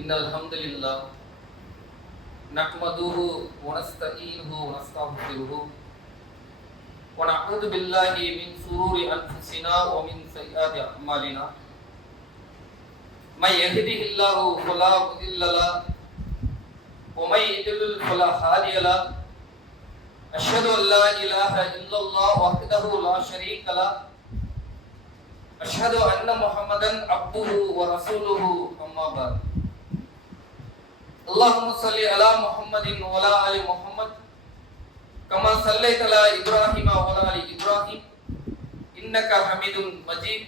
إن الحمد لله نحمده ونستعينه ونستغفره ونعوذ بالله من شرور أنفسنا ومن سيئات أعمالنا من يهده الله فلا مضل له ومن يضلل فلا هادي له أشهد أن لا إله إلا الله وحده لا شريك له أشهد أن محمدا عبده ورسوله أما بعد اللهم صل على محمد وعلى آل محمد كما صليت على إبراهيم وعلى آل إبراهيم إنك حميد مجيد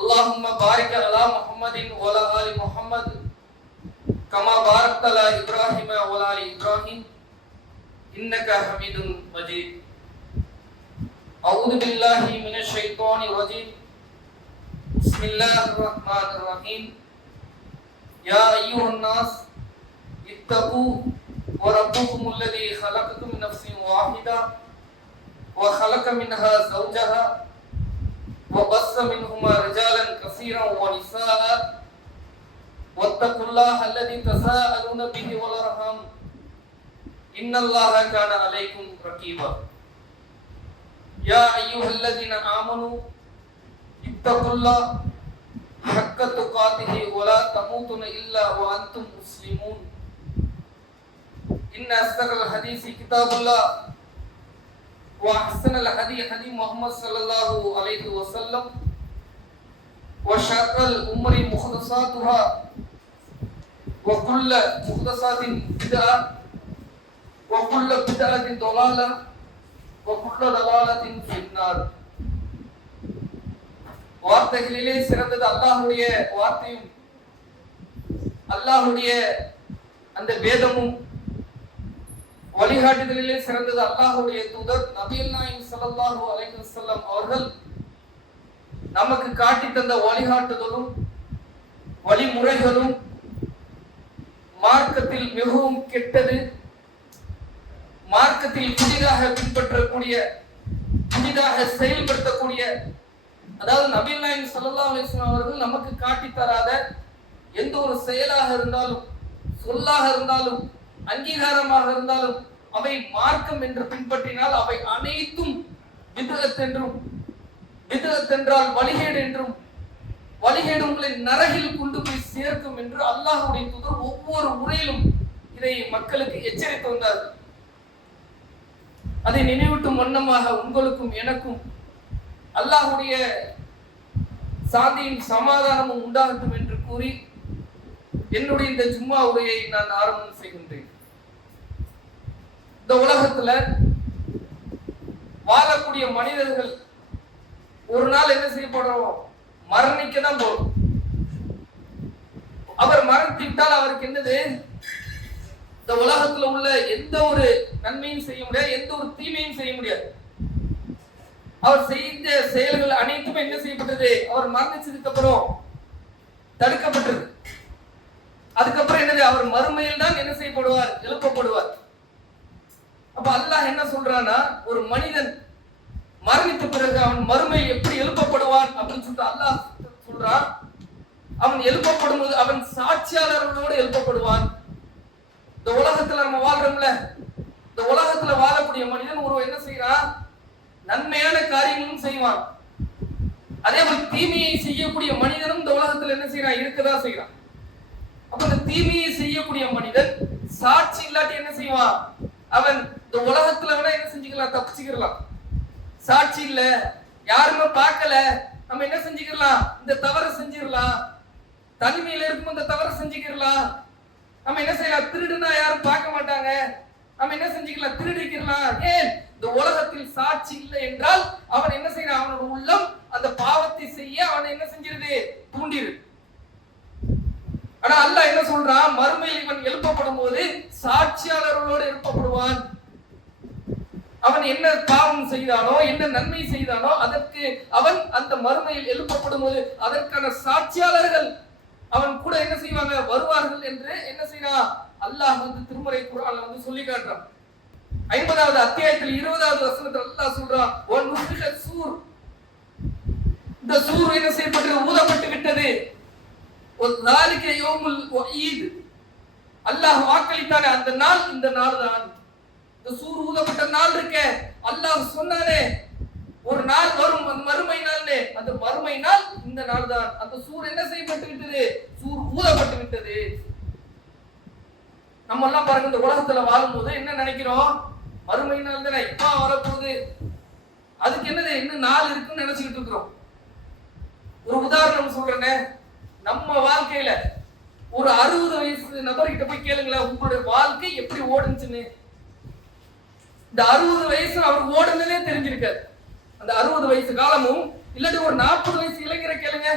اللهم بارك على محمد وعلى آل محمد كما باركت على إبراهيم وعلى آل إبراهيم إنك حميد مجيد أعوذ بالله من الشيطان الرجيم بسم الله الرحمن الرحيم يا أيها الناس اتقوا وربكم الذي خلقكم من نفس واحدة وخلق منها زوجها وبث منهما رجالا كثيرا ونساء واتقوا الله الذي تساءلون به والأرحام إن الله كان عليكم رقيبا يا أيها الذين آمنوا اتقوا الله حق تقاته ولا تموتن إلا وأنتم مسلمون إن أصدق الحديث كتاب الله وأحسن الهدي هدي محمد صلى الله عليه وسلم وشر الأمور محدثاتها وكل محدثات بدعة وكل بدعة ضلالة وكل ضلالة في النار வார்த்தைகளிலே சிறந்தது அல்லாஹ்வுடைய வார்த்தையும் அல்லாஹ்வுடைய அந்த வேதமும் வழிகாட்டுதலிலே சிறந்தது அல்லாஹ்வுடைய தூதர் நபிகள் நாயகம் ஸல்லல்லாஹு அலைஹி வஸல்லம் அவர்கள் நமக்கு காட்டி தந்த வழிகாட்டுதலும் வழிமுறைகளும் மார்க்கத்தில் மிகவும் கெட்டது, மார்க்கத்தில் புதிதாக பின்பற்றக்கூடிய புதிதாக செயல்படுத்தக்கூடிய, அதாவது நபிகள் நாயகம் ஸல்லல்லாஹு அலைஹி வஸல்லம் அவர்கள் நமக்கு காட்டி தராத எந்த ஒரு செயலாக இருந்தாலும் சொல்லாக இருந்தாலும் அங்கீகாரமாக இருந்தாலும் அவை மார்க்கம் என்று பின்பற்றினால் அவை அனைத்தும் பித்அத் என்றும், பித்அத் என்றால் வழிகேடு என்றும், வழிகேடு உங்களை நரகில் கொண்டு போய் சேர்க்கும் என்று அல்லாஹ்வுடைய தூதர் ஒவ்வொரு முறையிலும் இதை மக்களுக்கு எச்சரித்து வந்தார். அதை நினைவூட்டும் வண்ணமாக உங்களுக்கும் எனக்கும் அல்லாஹ்வுடைய சாந்தியும் சமாதானமும் உண்டாகட்டும் என்று கூறி என்னுடைய இந்த ஜும்மா உரையை நான் ஆரம்பம் செய்கின்றேன். இந்த உலகத்துல வாழக்கூடிய மனிதர்கள் ஒரு நாள் என்ன செய்யப்படுறோம், மரணிக்க தான் போறோம். அவர் மரணித்துவிட்டால் அவருக்கு என்னது, இந்த உலகத்துல உள்ள எந்த ஒரு நன்மையும் செய்ய முடியாது, எந்த ஒரு தீமையும் செய்ய முடியாது. அவர் செய்த செயல்கள் அனைத்துமே என்ன செய்யப்பட்டது, அவர் மரணிச்சதுக்கு அப்புறம் தடுக்கப்பட்டது. அதுக்கப்புறம் என்னது, அவர் மறுமையில் தான் என்ன செய்யப்படுவார், எழுப்பப்படுவார். அப்ப அல்லாஹ் என்ன சொல்றான்னா, ஒரு மனிதன் மரணித்த பிறகு அவன் மறுமையில் எப்படி எழுப்பப்படுவான் அப்படின்னு சொல்லிட்டு அல்லாஹ் சொல்றான். அவன் எழுப்பப்படும் போது அவன் சாட்சியாளர்களோடு எழுப்பப்படுவான். இந்த உலகத்துல நம்ம வாழ்றோம்ல, இந்த உலகத்துல வாழக்கூடிய மனிதன் ஒரு என்ன செய்யறான், நன்மையான காரியங்களும் செய்வான். அதே போல தீமையை செய்யக்கூடிய மனிதனும் இந்த உலகத்துல என்ன செய்யறான், இருக்கதான் செய்யறான். அப்ப இந்த தீமையை செய்யக்கூடிய மனிதன் சாட்சி இல்லாட்டி என்ன செய்வான், அவன் இந்த உலகத்துல விட என்ன செஞ்சுக்கலாம், தப்பிச்சுக்கலாம். சாட்சி இல்ல, யாருமே பார்க்கல, நம்ம என்ன செஞ்சுக்கலாம், இந்த தவறு செஞ்சிடலாம். தனிமையில இருக்கும் இந்த தவறு செஞ்சுக்கலாம். நம்ம என்ன செய்யலாம், திருடுனா யாரும் பார்க்க மாட்டாங்க, நம்ம என்ன செஞ்சுக்கலாம், திருடிக்கலாம். ஏன், இந்த உலகத்தில் சாட்சி இல்லை என்றால் அவன் என்ன செய்யறான், அவனோட உள்ளம் அந்த பாவத்தை செய்ய அவனை என்ன செஞ்சிருது, தூண்டிரு. ஆனா அல்லாஹ் என்ன சொல்றான், மறுமையில் இவன் எழுப்பப்படும் போது சாட்சியாளர்களோடு எழுப்பப்படுவான். அவன் என்ன பாவம் செய்தானோ, என்ன நன்மை செய்தானோ அதற்கு அவன் அந்த மறுமையில் எழுப்பப்படும் போது அதற்கான சாட்சியாளர்கள் அவன் கூட என்ன செய்வாங்க, வருவார்கள் என்று என்ன செய்யறான் அல்லாஹ் திருமறை குர்ஆன்ல சொல்லி காட்டுறான். 50வது அத்தியாயத்தில் 20வது வசனத்தில் அல்லாஹ் சொல்றான், ஒன் நுஃபிக சூர், இந்த சூர் என்ன செய்யப்பட்டது, ஊதப்பட்டு விட்டது. وذلك يوم الوعيد. அல்லாஹ் வாக்களித்தானே அந்த நாள் இந்த நாள் தான். இந்த சூர் ஊதப்பட்ட நாள் இருக்கே, அல்லாஹ் சொன்னானே ஒரு நாள் வரும் மறுமை நாள்னே, அந்த மறுமை நாள் இந்த நாள் தான். அந்த சூர் என்ன செய்யப்பட்டு விட்டது? சூர் ஊதப்பட்டு விட்டது. நம்ம எல்லாம் பாருங்க, இந்த உலகத்துல வாழும்போது என்ன நினைக்கிறோம்? மறுமை நாள் தானே, இப்ப வரப்போகுது, அதுக்கு என்னது இன்னும் நாள் இருக்குன்னு நினைச்சுக்கிட்டு இருக்கிறோம். ஒரு உதாரணம் சொல்றேனே, நம்ம வாழ்க்கையில ஒரு 60 வயசு நபர்கிட்ட போய் கேளுங்களேன், உங்களுடைய வாழ்க்கை எப்படி ஓடுச்சுன்னு. இந்த 60 வயசு அவர் ஓடுனதே தெரிஞ்சிருக்காரு. அந்த 60 வயசு காலமும் இல்லாட்டி ஒரு 40 வயசு இளைஞரை கேளுங்க,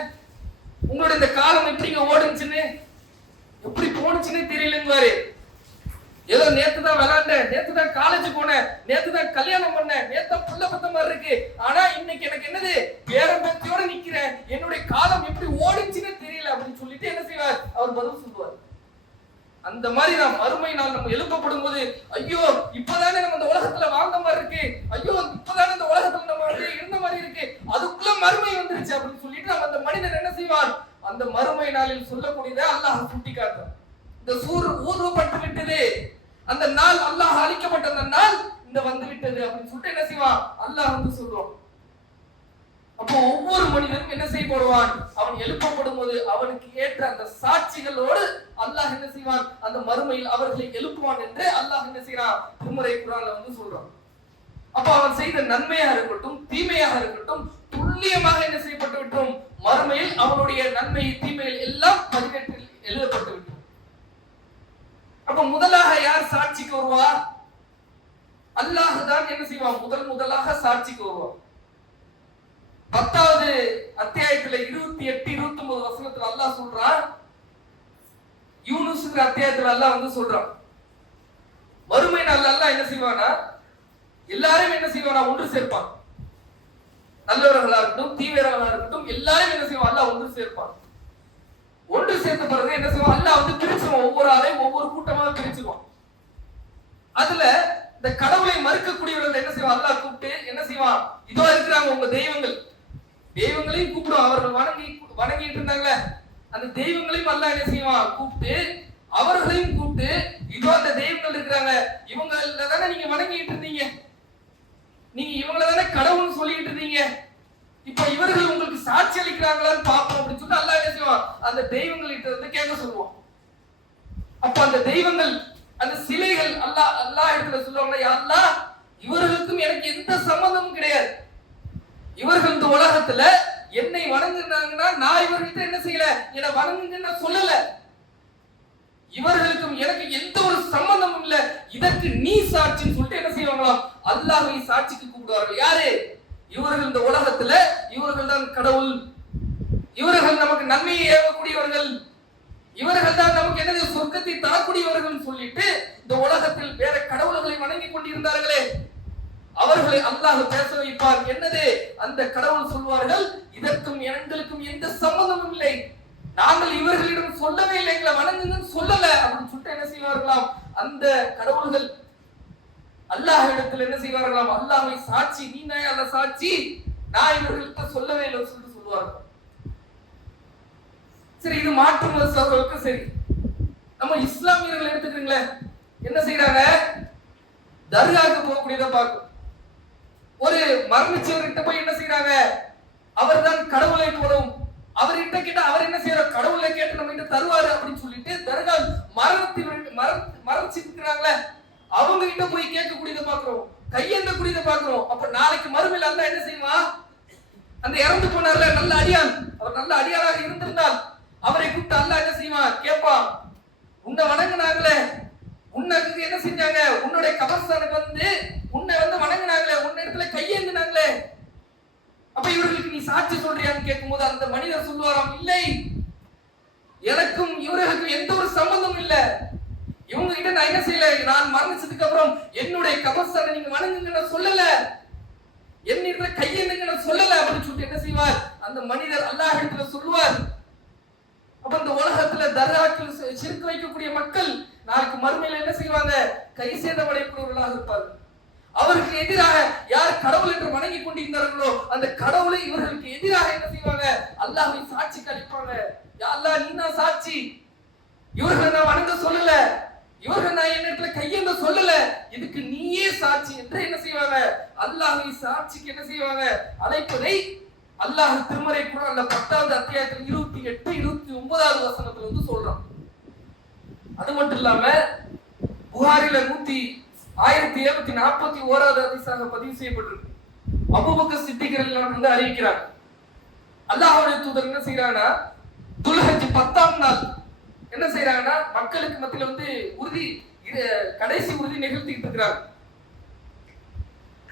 உங்களுடைய இந்த காலம் எப்படிங்க ஓடுச்சுன்னு, எப்படி போனுச்சுன்னு தெரியலங்குவாரு. ஏதோ நேத்து தான் விளையாண்டேன், நேத்து தான் காலேஜ் போனேன், நேத்து தான் கல்யாணம் பண்ணேன், நேத்து புள்ள பத்த மாதிரி இருக்கு, ஆனா இன்னைக்கு எனக்கு என்னது பேரம்பத்தியோட நிக்கிறேன், என்னுடைய காலம் எப்படி ஓடிச்சுன்னு தெரியல அப்படின்னு சொல்லிட்டு என்ன செய்வார்? அவர் பதில் சொல்லுவார். அந்த மாதிரி நாம் மறுமை நாள் நம்ம எழுப்பப்படும் போது, ஐயோ இப்பதானே நம்ம இந்த உலகத்துல வாழ்ந்த மாதிரி இருக்கு, ஐயோ இப்பதானே இந்த உலகத்துல நம்ம இருந்த மாதிரி இருக்கு, அதுக்குள்ள மறுமை வந்துருச்சு அப்படின்னு சொல்லிட்டு நம்ம அந்த மனிதன் என்ன செய்வார்? அந்த மறுமை நாளில் சொல்லக்கூடியதை அல்லாஹ் சுட்டி காட்டுறான். இந்த சூர் ஊதப்பட்டு விட்டது, அந்த நாள் அல்லாஹ் அளிக்கப்பட்ட அந்த நாள் இந்த வந்து விட்டது அப்படின்னு சொல்லிட்டு என்ன செய்வான்? அல்லாஹ் வந்து சொல்றோம். அப்போ ஒவ்வொரு மனிதனும் என்ன செய்யப்படுவான்? அவன் எழுப்பப்படும் போது அவனுக்கு ஏற்ற அந்த சாட்சிகளோடு அல்லாஹ் என்ன செய்வான்? அந்த மறுமையில் அவர்களை எழுப்புவான் என்று அல்லாஹ் என்ன செய்யறான்? திருமறை குர்ஆன்ல வந்து சொல்றான். அப்ப அவன் செய்த நன்மையாக இருக்கட்டும் தீமையாக இருக்கட்டும் துல்லியமாக என்ன செய்யப்பட்டு விட்டோம்? மறுமையில் அவனுடைய நன்மை தீமைகள் எல்லாம் பதிவேட்டில் எழுதப்பட்டு விட்டோம். அப்ப முதலாக யார் சாட்சிக்கு வருவார்? அல்லாஹ் தான் என்ன செய்வான்? முதலாக சாட்சிக்கு வருவான். 10வது அத்தியாயத்துல 28 29 வசனத்துல அல்லாஹ் சொல்றான். யூனுஸ்ங்கிற அத்தியாயத்துல அல்லாஹ் வந்து சொல்றான், மறுமை நாள்ல அல்லாஹ் என்ன செய்வானா? எல்லாரும் என்ன செய்வானா? ஒன்று சேர்ப்பான். நல்லவர்களா இருக்கட்டும் தீவிரர்களா இருக்கட்டும் எல்லாரும் என்ன செய்வான்? அல்லாஹ் ஒன்று சேர்ப்பான். ஒன்று சேர்த்த பிறகு என்ன செய்வான்? அல்லாஹ் வந்து பிரிச்சுவான். ஒவ்வொரு ஆளையும் ஒவ்வொரு கூட்டமாக பிரிச்சுவான். அதுல இந்த கடவுளை மறுக்கக்கூடியவர்கள் என்ன செய்வான்? அல்லாஹ் கூப்பிட்டு என்ன செய்வான்? இதோ இருக்கிறாங்க உங்க தெய்வங்கள், தெய்வங்களையும் கூப்பிடுவான். அவர்கள் வணங்கிட்டு இருந்தாங்களே அந்த தெய்வங்களையும் அல்லாஹ் என்ன செய்வான்? கூப்பிட்டு அவர்களையும் கூப்பிட்டு, இதோ அந்த தெய்வங்கள் இருக்கிறாங்க, இவங்கள தானே நீங்க வணங்கிட்டு இருந்தீங்க, நீங்க இவங்கள தானே கடவுள்னு சொல்லிட்டு இருந்தீங்க, இப்ப இவர்கள் உங்களுக்கு சாட்சி அளிக்கிறாங்களான்னு பாப்போம் அப்படின்னு சொல்லிட்டு அல்லாஹ் என்ன செய்வான்? அந்த தெய்வங்கள்கிட்ட இருந்து கேட்க சொல்லுவான். அப்ப அந்த தெய்வங்கள் அந்த சிலைகள் அல்லாஹ் இடத்துல சொல்லுவாங்க, யா அல்லாஹ் இவர்களுக்கும் எனக்கு எந்த சம்பந்தமும் கிடையாது, இவர்கள் இந்த உலகத்துல என்னை வணங்குனாங்கன்னா நான் இவர்கிட்ட என்ன செய்யல, என்னை வணங்குன்னு சொல்லல, இவர்களுக்கும் எனக்கு எந்த ஒரு சம்பந்தமும் இல்ல, இதற்கு நீ சாட்சின்னு சொல்லிட்டு என்ன செய்வாங்களாம்? அல்லாஹ்வை சாட்சிக்கு கூப்பிடுவார்கள். யாரு? இவர்கள் இந்த உலகத்துல இவர்கள் தான் கடவுள், இவர்கள் நமக்கு நன்மையை ஏவக்கூடியவர்கள், இவர்கள் தான் நமக்கு என்னது சொர்க்கத்தை தரக்கூடியவர்கள் சொல்லிட்டு இந்த உலகத்தில் வேற கடவுள்களை வணங்கி கொண்டிருந்தார்களே அவர்களை அல்லாஹ் பேச வைப்பார். என்னது? அந்த கடவுள் சொல்வார்கள், இதற்கும் எங்களுக்கும் எந்த சம்பந்தமும் இல்லை, நாங்கள் இவர்களிடம் சொல்லவே இல்லை, எங்களை வணங்குங்கன்னு சொல்லல அப்படின்னு சொல்லிட்டு என்ன செய்வார்களாம்? அந்த கடவுள்கள் அல்லாஹ் இடத்துல என்ன செய்வார்களாம்? அல்லாஹ்வை சாட்சி, நீ நான் அல்ல சாட்சி, நான் இவர்கள்ட்ட சொல்லவே இல்லை சொல்லிட்டு சொல்லுவார்கள். சரி, இது மாற்று மதத்தவர்களுக்கு சரி. நம்ம இஸ்லாமியர்கள் எடுத்துக்கிறீங்களே, என்ன செய்யறாங்க? தர்காவுக்கு போகக்கூடியதை பார்க்கும். ஒரு மரணிச்சவர்கிட்ட போய் என்ன செய்யறாங்க? அவர் தான் கடவுளை போலவும், அவர்கிட்ட கேட்டா அவர் என்ன செய்யறார்? கடவுளை கேட்டு நம்ம கிட்ட தருவாரு அப்படின்னு சொல்லிட்டு தர்கா மரணிச்சிருக்கிறாங்களே அவங்க கிட்ட போய் கேட்கக்கூடியதை பாக்குறோம், கையேந்தக்கூடியதை பாக்குறோம். அப்ப நாளைக்கு மறுமையில அல்லாஹ் என்ன செய்வான்? அந்த இறந்து போனார்ல நல்ல அடியான், அவர் நல்ல அடியாராக இருந்திருந்தால் அவரை கூப்பிட்டு அல்லாஹ் என்ன செய்வான்? கேட்பான், உன்னை வணங்குனாங்களே, உன்னுக்கு என்ன செஞ்சாங்க? உன்னுடைய கபர்ஸ்தானுக்கு வந்து உன்னை வந்து வணங்குனாங்களே, உன்ன இடத்துல கையேந்தினாங்களே, அப்ப இவர்களுக்கு நீ சாட்சி சொல்றியான்னு கேட்கும்போது அந்த மனிதர் சொல்லுவாராம், இல்லை, எனக்கும் இவர்களுக்கும் எந்த ஒரு சம்பந்தமும் இல்ல, இவங்க கிட்ட நான் என்ன செய்யல, நான் மரணிச்சதுக்கு அப்புறம் என்னுடைய கபர்ஸ்தானை நீங்க வணங்குங்க சொல்லல, என்னிடத்துல கையேந்துங்க சொல்லல அப்படின்னு சொல்லிட்டு என்ன செய்வார்? அந்த மனிதர் அல்லாஹ் இடத்துல சொல்லுவார். அப்ப இந்த உலகத்துல தர்காக்கள் சிறுக்கு வைக்கக்கூடிய மக்கள் நாளைக்கு மறுமையில என்ன செய்வாங்க? கை சேதமடையக்கூடியவர்களாக இருப்பார்கள். அவருக்கு எதிராக யார் கடவுள் என்று வணங்கி கொண்டிருந்தார்களோ அந்த கடவுளை இவர்களுக்கு எதிராக என்ன செய்வாங்க? அல்லாஹ்வை சாட்சிக்கு அளிப்பாங்க. யா அல்லாஹ் நீ தான் சாட்சி, இவர்களை நான் வணங்க சொல்லல, இவர்கள் நான் என்னிடத்துல கையெழுந்த சொல்லல, இதுக்கு நீயே சாட்சி என்று என்ன செய்வாங்க, அல்லாஹ்வை சாட்சிக்கு என்ன செய்வாங்க, அழைப்பதை அல்லாஹ் திருமறை குர்ஆன்ல 10வது அத்தியாயத்தில் 28 29வது வசனத்துல வந்து சொல்றான். அது மட்டும் இல்லாம புகாரில 1741வது ஹதீஸாக பதிவு செய்யப்பட்டிருக்கு. அபூபக்கர் சித்திக் ரலியல்லாஹு அன்ஹு அறிவிக்கிறார், அல்லாஹ்வுடைய தூதர் என்ன செய்யறாங்கன்னா துல்ஹஜ் 10ஆம் நாள் என்ன செய்யறாங்கன்னா மக்களுக்கு மத்தியில வந்து உறுதி கடைசி உறுதி நிகழ்த்திட்டு இருக்கிறாங்க.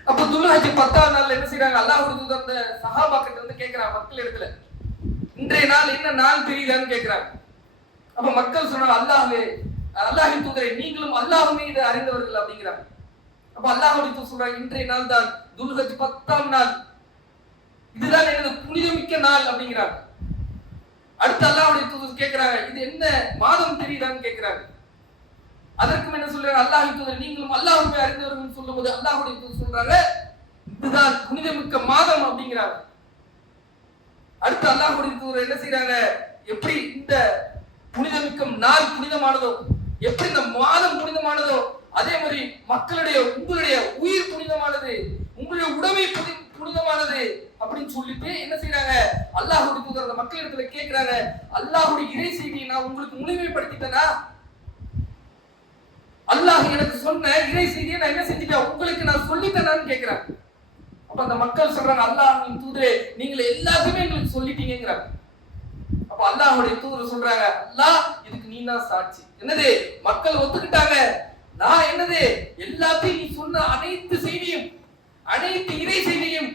அப்ப துல்ஹஜ் 10ஆம் நாள் என்ன செய்யறாங்க, அல்லாஹ்வுடைய தூதர் அந்த சஹாபாக்கிட்ட வந்து கேக்குறாங்க மக்கள் இடத்துல, இன்றைய நாள் என்ன நாள் தெரியுதான்னு கேக்குறாங்க. அப்ப மக்கள் சொன்னாங்க, அல்லாஹ்வின் தூதரை நீங்களும் அல்லாஹ்வுமே இதை அறிந்தவர்கள் அப்படிங்கிறாங்க. அப்ப அல்லாஹ்வுடைய தூதர் சொல்றாங்க, இன்றைய நாள் தான் துல்ஹஜ் 10ஆம் நாள், இதுதான் எனது புனிதமிக்க நாள் அப்படிங்கிறாங்க. அடுத்து அல்லாஹ்வுடைய தூதர் கேட்கிறாங்க, இது என்ன மாதம் தெரியுதான்னு கேட்கிறாங்க. அதற்கும் என்ன சொல்றாங்க, அல்லாஹ்வின் தூதர் நீங்களும் அல்லாஹ்வுமே அறிந்தவர்கள் சொல்லும்போது அல்லாஹ்வுடைய தூதர் சொல்றாங்க, இதுதான் புனிதமிக்க மாதம் அப்படிங்கிறாங்க. அடுத்து அல்லாஹ்வுடைய தூதர் என்ன செய்யறாங்க, எப்படி இந்த புனிதமிக்க நாள் புனிதமானதோ, எப்படி இந்த மாதம் புனிதமானதோ, அதே மாதிரி மக்களுடைய உங்களுடைய உயிர் புனிதமானது, உங்களுடைய உடைமை புனிதமானது அப்படின்னு சொல்லிட்டு என்ன செய்யறாங்க, அல்லாஹ்வுடைய தூதர் அந்த மக்களிடத்துல கேட்கிறாங்க, அல்லாஹ்வுடைய இறை செய்தியை நான் உங்களுக்கு முழுமைப்படுத்திட்டேனா, அல்லாஹ் எனக்கு சொன்ன இறை செய்தியை நான் என்ன செஞ்சிட்டேன், உங்களுக்கு நான் சொல்லிட்டேனான்னு கேட்கிறாங்க. அப்ப அந்த மக்கள் சொல்றாங்க, அல்லாஹ்வின் தூதரே நீங்கள் எல்லாத்தையுமே எங்களுக்கு சொல்லிட்டீங்கிறாங்க. அப்ப அல்லாஹ்வுடைய தூதர் சொல்றாங்க, அல்லாஹ் இதுக்கு நீ தான் சாட்சி. என்னது, மக்கள் ஒத்துக்கிட்டாங்க, நான் என்னது எல்லாத்தையும் நீ சொன்ன அனைத்து செய்தியும், அனைத்து இறை செய்தியும்,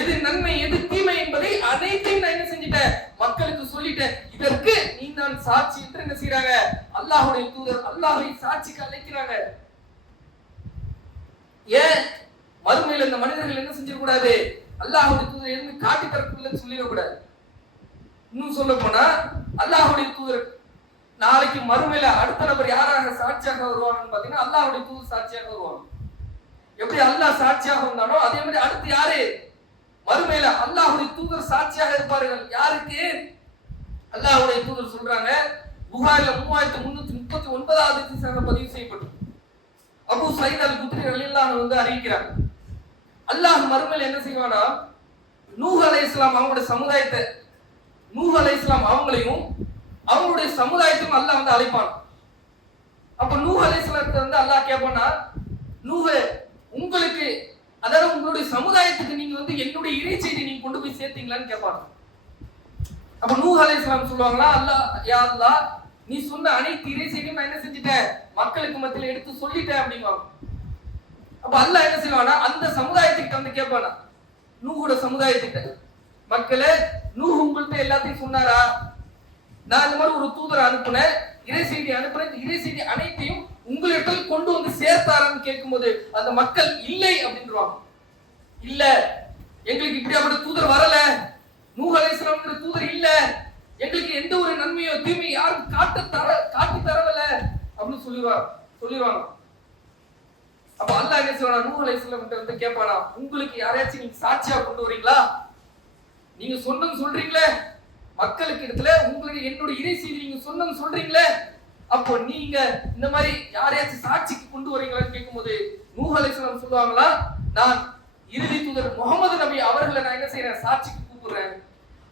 எது நன்மை எது தீமை என்பதை அனைத்தையும் நான் என்ன செஞ்சிட்டேன், மக்களுக்கு சொல்லிட்டேன், இதற்கு நீ தான் சாட்சி என்று என்ன செய்யறாங்க, அல்லாஹ்வுடைய தூதர் அல்லாஹ்வை சாட்சிக்கு அழைக்கிறாங்க. ஏன் மறுமையில் இந்த மனிதர்கள் என்ன செஞ்சிடக்கூடாது, அல்லாஹ்வுடைய தூதர் எதுவும் காட்டி தரக்குள்ளன்னு சொல்லிடக்கூடாது. இன்னும் சொல்ல போனா அல்லாஹ்வுடைய தூதர் நாளைக்கு மறுமையில அடுத்த நபர் யாராக சாட்சியாக வருவாங்கன்னு பாத்தீங்கன்னா அல்லாஹ்வுடைய தூதர் சாட்சியாக வருவாங்க. எப்படி அல்லாஹ் சாட்சியாக வந்தானோ அதே மாதிரி அடுத்து யாரு, மறுமையில அல்லாஹ்வுடைய தூதர் சாட்சியாக இருப்பார்கள். யாருக்கு, அல்லாஹ்வுடைய தூதர் சொல்றாங்க, புகாரில 3339வது ஹதீஸாக பதிவு செய்யப்பட்டிருக்கு. அபூ சயீத் அல்-குத்ரி ரலியல்லாஹு அன்ஹு வந்து அறிவிக்கிறாங்க, அல்லாஹ் மறுமையில என்ன செய்வானா, நூஹ் அலைஹிஸ்ஸலாம் அவங்களுடைய சமுதாயத்தை, நூஹ் அலைஹிஸ்ஸலாம் அவங்களையும் அவங்களுடைய சமுதாயத்தையும் அல்லாஹ் வந்து அழைப்பான். அப்ப நூஹ் அலைஹிஸ்ஸலாத்தை வந்து அல்லாஹ் கேட்பானா, நூஹே உங்களுக்கு, அதாவது உங்களுடைய சமுதாயத்துக்கு நீங்க வந்து என்னுடைய இறை செய்தி நீங்க கொண்டு போய் சேர்த்தீங்களான்னு கேட்பாங்க. அப்ப நூஹ் அலைஹிஸ்ஸலாம் சொல்லுவாங்களா, அல்லாஹ் யா அல்லாஹ் நீ சொன்ன அனைத்து இறை செய்தியும் நான் என்ன செஞ்சிட்டேன், மக்களுக்கு மத்தியில எடுத்து சொல்லிட்டேன் அப்படிங்குவாங்க. அப்ப அல்லாஹ் என்ன செய்வானா, அந்த சமுதாயத்துக்கிட்ட வந்து கேட்பானா, நூஹோட சமுதாயத்துக்கிட்ட, மக்களே நூஹ் உங்கள்கிட்ட எல்லாத்தையும் சொன்னாரா, நான் இந்த மாதிரி ஒரு தூதரை அனுப்புனேன், இறை செய்தி அனுப்புனேன், இறை செய்தி அனைத்தையும் உங்களிடத்தில் கொண்டு வந்து சேர்த்தாரான்னு கேட்கும்போது அந்த மக்கள் இல்லை அப்படின்றாங்க. இல்ல எங்களுக்கு இப்படி அப்படி தூதர் வரல, நூஹ் அலைஹிஸ்ஸலாம்ங்கிற தூதர் இல்ல, எங்களுக்கு எந்த ஒரு நன்மையோ தீமையோ யாரும் காட்டி தரல அப்படின்னு சொல்லிடுவாங்க. அப்ப அல்லாஹ் என்ன சொல்றானா, நூஹ் அலைஹிஸ்ஸலாம் கிட்ட வந்து கேட்பானா, உங்களுக்கு யாரையாச்சும் நீங்க சாட்சியா கொண்டு வரீங்களா, நீங்க சொன்னது சொல்றீங்களே மக்களுக்கு இடத்துல, உங்களுக்கு என்னுடைய இறை செய்தி நீங்க சொன்னது சொல்றீங்களே, அப்போ நீங்க இந்த மாதிரி யாரையாச்சும் சாட்சிக்கு கொண்டு வரீங்களான்னு கேட்கும்போது நூஹ் அலைஹிஸ்ஸலாம் சொல்லுவாங்களா, நான் இறுதி தூதர் முகமது நபி அவர்களை நான் என்ன செய்யறேன், சாட்சிக்கு கூப்பிடுறேன்,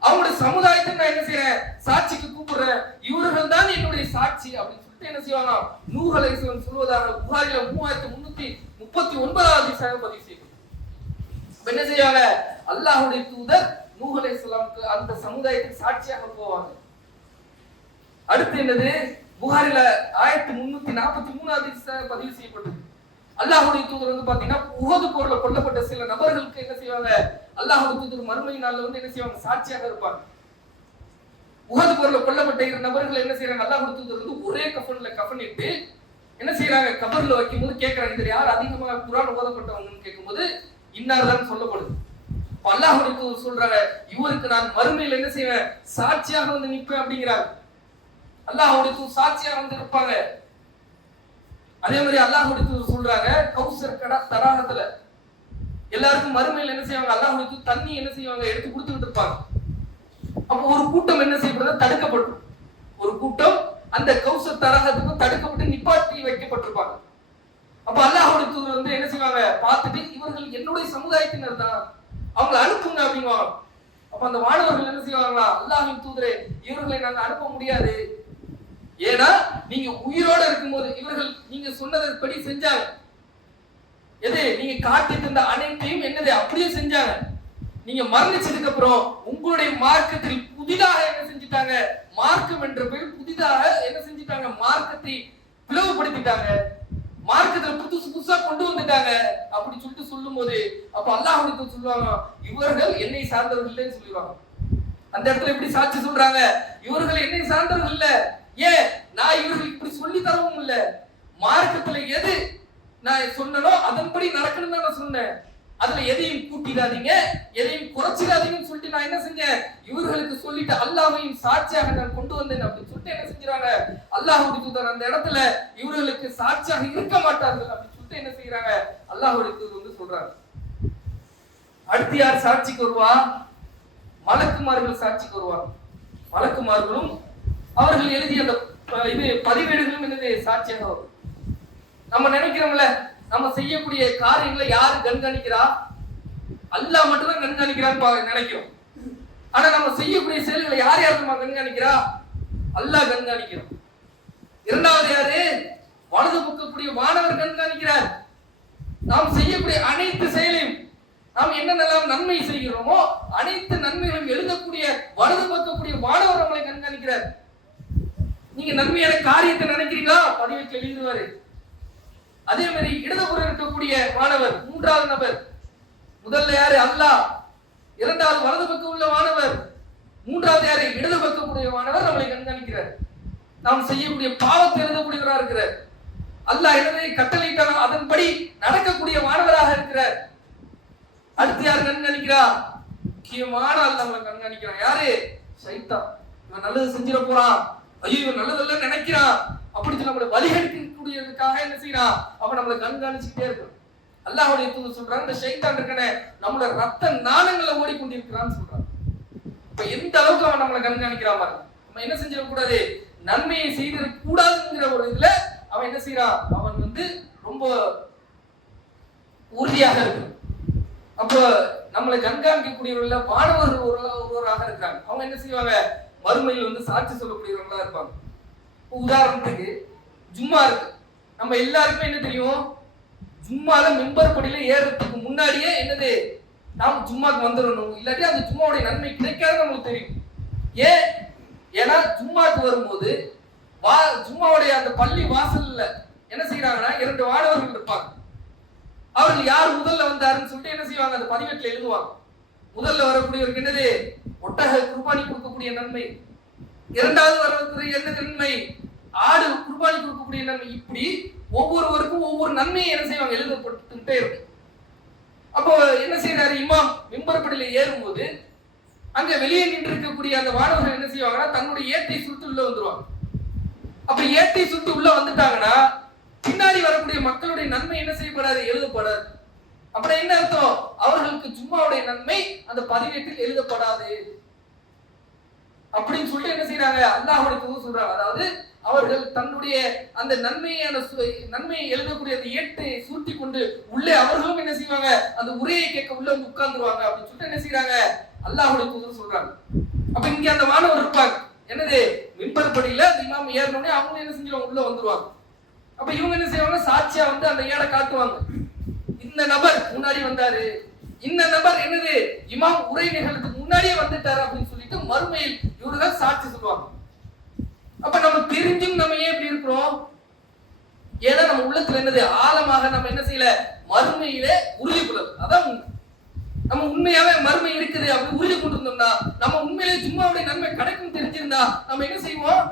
அவங்களுடைய சமுதாயத்தை நான் என்ன செய்யறேன், சாட்சிக்கு கூப்பிடுறேன், இவர்கள் தான் என்னுடைய சாட்சி அப்படின்னு சொல்லிட்டு என்ன செய்வாங்க, நூஹ் அலைஹிஸ்ஸலாம் சொல்வதாக புகாரில 3339வது ஹதீஸாக பதிவு செய்யப்பட்டிருக்கு. என்ன செய்வாங்க, அல்லாஹ்வுடைய தூதர் நூஹ் அலைஹிஸ்ஸலாமுக்கு அந்த சமுதாயத்துக்கு சாட்சியாக போவாங்க. அடுத்து என்னது, புகாரில 1343வது ஹதீஸாக பதிவு செய்யப்பட்டிருக்கு. அல்லாஹ்வுடைய தூதர் வந்து பாத்தீங்கன்னா உஹது போர்ல கொல்லப்பட்ட சில நபர்களுக்கு என்ன செய்வாங்க, அல்லாஹ்வுடைய தூதர் மறுமை நாள்ல வந்து என்ன செய்வாங்க, சாட்சியாக இருப்பாங்க. உஹது போர்ல கொல்லப்பட்ட 2 நபர்கள் என்ன செய்யறாங்க, அல்லாஹ்வுடைய தூதர் வந்து ஒரே கஃன் இட்டு என்ன செய்யறாங்க, கபர்ல வைக்கும்போது கேட்கறாங்க, இதுல யார் அதிகமாக குர்ஆன் ஓதப்பட்டவங்கன்னு கேட்கும்போது இன்னார் தான் சொல்லப்படுது. அல்லாஹ்வுடைய தூதர் சொல்றாங்க, இவருக்கு நான் மறுமையில் என்ன செய்வேன், சாட்சியாக வந்து நிற்பேன் அப்படிங்கிறாங்க. அல்லாஹ்வுடைய தூதர் சாட்சியாக வந்து இருப்பாங்க. அதே மாதிரி அல்லாஹ்வுடைய தூதர் சொல்றாங்க, கௌசர் தடாகத்துல எல்லாருக்கும் மறுமையில் என்ன செய்வாங்க, அல்லாஹ்வுடைய தூதர் தண்ணி என்ன செய்வாங்க எடுத்து கொடுத்துட்டு இருப்பாங்க. அப்போ ஒரு கூட்டம் என்ன செய்யப்படுது, தடுக்கப்படும். ஒரு கூட்டம் அந்த கௌசர் தடாகத்துக்கு தடுக்கப்பட்டு நிப்பாட்டி வைக்கப்பட்டிருப்பாங்க. அப்ப அல்லாஹ்வுடைய தூதர் வந்து என்ன செய்வாங்க, பார்த்துட்டு இவர்கள் என்னுடைய சமுதாயத்தினர் தான், அவங்களை அனுப்புங்க அப்படிங்குவாங்க. அப்ப அந்த மாணவர்கள் என்ன செய்வாங்களா, அல்லாஹ்வின் தூதரே இவர்களை நாங்க அனுப்ப முடியாது, ஏன்னா நீங்க உயிரோட இருக்கும்போது இவர்கள் நீங்க சொன்னதன்படி செஞ்சாங்க, எது நீங்க காட்டி தந்த அனைத்தையும் என்னது அப்படியே செஞ்சாங்க. நீங்க மரணிச்சதுக்கு அப்புறம் உங்களுடைய மார்க்கத்தில் புதிதாக என்ன செஞ்சிட்டாங்க, மார்க்கம் என்ற பெயர் புதிதாக என்ன செஞ்சிட்டாங்க, மார்க்கத்தை பிளவுபடுத்திட்டாங்க, மார்க்கத்துல புதுசு புதுசா கொண்டு வந்துட்டாங்க அப்படி சொல்லிட்டு சொல்லும் போது அப்ப அல்லாஹ் சொல்லுவாங்க இவர்கள் என்னை சார்ந்தவர்கள் இல்லைன்னு சொல்லிடுவாங்க. அந்த இடத்துல எப்படி சாட்சி சொல்றாங்க, இவர்கள் என்னை சார்ந்தவர்கள் இல்ல, ஏன் நான் இவர்கள் இப்படி சொல்லி தரவும் இல்ல, மார்க்கத்துல எது நான் சொன்னனோ அதன்படி நடக்கணும்னு நான் சொன்னேன், அதுல எதையும் கூட்டிடாதீங்க எதையும் குறைச்சிடாதீங்கன்னு சொல்லிட்டு நான் என்ன செஞ்சேன், இவர்களுக்கு சொல்லிட்டு அல்லாஹ்வையும் சாட்சியாக நான் கொண்டு வந்தேன் அப்படின்னு சொல்லிட்டு என்ன செஞ்சாங்க, அல்லாஹ்வுடைய தூதர் அந்த இடத்துல இவர்களுக்கு சாட்சியாக இருக்க மாட்டார்கள் அப்படின்னு சொல்லிட்டு என்ன செய்யறாங்க, அல்லாஹ்வுடைய தூதர் வந்து சொல்றாங்க. அடுத்து யார் சாட்சிக்கு வருவா, மலக்குமார்கள் சாட்சிக்கு வருவாங்க. மலக்குமார்களும் அவர்கள் எழுதிய அந்த இது பதிவேடுகளும் என்னது சாட்சியாக வரும். நம்ம நினைக்கிறோம்ல நம்ம செய்யக்கூடிய காரியங்களை யாரு கண்காணிக்கிறா, அல்லாஹ் மட்டும் தான் கண்காணிக்கிறான்னு நினைக்கிறோம். ஆனா நம்ம செய்யக்கூடிய செயல்களை யார் யார் நம்ம கண்காணிக்கிறா, அல்லாஹ் கண்காணிக்கிறோம். இரண்டாவது யாரு, வலது பக்கக்கூடிய வானவர் கண்காணிக்கிறார். நாம் செய்யக்கூடிய அனைத்து செயலையும் நாம் என்னென்னலாம் நன்மை செய்கிறோமோ அனைத்து நன்மைகளும் எழுதக்கூடிய வலது பக்கக்கூடிய வானவர் நம்மளை கண்காணிக்கிறார். நீங்க நன்மையான காரியத்தை நினைக்கிறீங்களா, பதிவுக்கு எழுதுவாரு. அதே மாதிரி இடதுபுறம் இருக்கக்கூடிய மாணவர் மூன்றாவது நபர், முதல்ல யாரு அல்லாஹ், இரண்டாவது வலது பக்கம் உள்ள மாணவர், மூன்றாவது யாரு இடது பக்கக்கூடிய மாணவர் நம்மளை கண்காணிக்கிறார். நாம் செய்யக்கூடிய பாவத்தை எழுதக்கூடியவராக இருக்கிறார். அல்லாஹ் எதை கட்டளையிட்டானோ அதன்படி நடக்கக்கூடிய மாணவராக இருக்கிறார். அடுத்து யார் கண்காணிக்கிறா, முக்கியமான ஆள் நம்மளை கண்காணிக்கிறான். யாரு, சைத்தான். இவன் நல்லது செஞ்சிட போறான், ஐயோ இவன் நல்லதெல்லாம் நினைக்கிறான் அப்படி சொல்லி நம்மளை வழிகெடுக்கக்கூடியதுக்காக என்ன செய்யறான், அவன் நம்மளை கண்காணிச்சுக்கிட்டே இருக்கான். அல்லாஹ்வுடைய தூதர் சொல்றாங்க இந்த ஷைத்தான் இருக்கனே நம்மளோட ரத்த நாணங்களை ஓடிக்கொண்டிருக்கிறான்னு சொல்றான். இப்ப எந்த அளவுக்கு அவன் நம்மளை கண்காணிக்கிறான் பாருங்க. நம்ம என்ன செஞ்சிடக்கூடாது, நன்மையை செய்திட கூடாதுங்கிற ஒரு இதுல அவன் என்ன செய்யறான், அவன் வந்து ரொம்ப உறுதியாக இருக்கு. அப்போ நம்மளை கண்காணிக்கக்கூடியவர்கள மாணவர்கள் ஒருவராக இருக்காங்க. அவங்க என்ன செய்வாங்க, மறுமையில் வந்து சாட்சி சொல்லக்கூடியவர்களா இருப்பாங்க. உதாரணத்துக்கு ஜும்மா இருக்கு, நம்ம எல்லாருக்குமே என்ன தெரியும், ஜும்மால மெம்பர் படியில ஏறதுக்கு முன்னாடியே என்னது நாம் ஜும்மாக்கு வந்துடணும், இல்லாட்டி அந்த ஜும்மாவுடைய நன்மை கிடைக்காது நம்மளுக்கு தெரியும். ஏன், ஏன்னா ஜும்மாக்கு வரும்போது ஜும்மாவுடைய அந்த பள்ளி வாசல்ல என்ன செய்யறாங்கன்னா இரண்டு வானவர்கள் இருப்பாங்க. அவர்கள் யார் முதல்ல வந்தாருன்னு சொல்லிட்டு என்ன செய்வாங்க, அந்த பதிவேட்டில் எழுதுவாங்க. முதல்ல வரக்கூடியவருக்கு என்னது, ஒட்டக குர்பானி கொடுக்கக்கூடிய நன்மை, இரண்டாவது வரக்கூடிய என்ன நன்மை, ஆடு குர்பானி கொடுக்கக்கூடிய நன்மை, இப்படி ஒவ்வொருவருக்கும் ஒவ்வொரு நன்மையை என்ன செய்வாங்க எழுதப்பட்டுட்டே இருக்கும். அப்போ என்ன செய்யறாரு, இமாம் மிம்பர் படியில ஏறும்போது அங்க வெளியே நின்று இருக்கக்கூடிய அந்த மாணவர்கள் என்ன செய்வாங்கன்னா தன்னுடைய ஏட்டை சுட்டு உள்ள வந்துருவாங்க. அப்ப ஏட்டை சுட்டு உள்ள வந்துட்டாங்கன்னா பின்னாடி வரக்கூடிய மக்களுடைய நன்மை என்ன செய்யப்படாது, எழுதப்படாது. அப்படி என்ன அர்த்தம், அவர்களுக்கு ஜும்மாவுடைய நன்மை அந்த பதிவேட்டில் எழுதப்படாது அப்படின்னு சொல்லிட்டு என்ன செய்யறாங்க, அல்லாஹ்வுடைய தூதர் சொல்றாங்க. அதாவது அவர்கள் தன்னுடைய அந்த நன்மையை எழுதக்கூடிய அந்த ஏட்டை சுருட்டி கொண்டு உள்ளே அவர்களும் என்ன செய்வாங்க, அந்த உரையை கேட்க உள்ள வந்து உட்கார்ந்துருவாங்க அப்படின்னு சொல்லிட்டு என்ன செய்யறாங்க, அல்லாஹ்வுடைய தூதர் சொல்றாங்க. அப்ப இங்க அந்த மாணவர் இருப்பாங்க, என்னது மிம்பர் படியில அந்த இமாம் ஏறணும்னே அவங்க என்ன செஞ்சிருவாங்க, உள்ள வந்துருவாங்க. அப்ப இவங்க என்ன செய்வாங்க, சாட்சியா வந்து அந்த ஏடை காட்டுவாங்க, இந்த நபர் முன்னாடி வந்தாரு, இந்த நபர் என்னது இமாம் உரை நிகழ்த்துக்கு முன்னாடியே வந்துட்டாரு அப்படின்னு சொல்லிட்டு மறுமையில் இவர்கள் சாட்சி சொல்லுவாங்க. அப்ப நம்ம தெரிஞ்சும் நம்ம ஏன் இப்படி இருக்கிறோம், ஏன்னா நம்ம உள்ளத்துல என்னது ஆழமாக நம்ம என்ன செய்யல, மறுமையில உறுதி கொள்ளல. அதான் நம்ம உண்மையாவே மறுமை இருக்குது அப்படி உறுதி கொண்டு இருந்தோம்னா, நம்ம உண்மையிலே ஜும்மாவுடைய நன்மை கிடைக்கும் தெரிஞ்சிருந்தா நம்ம என்ன செய்வோம்,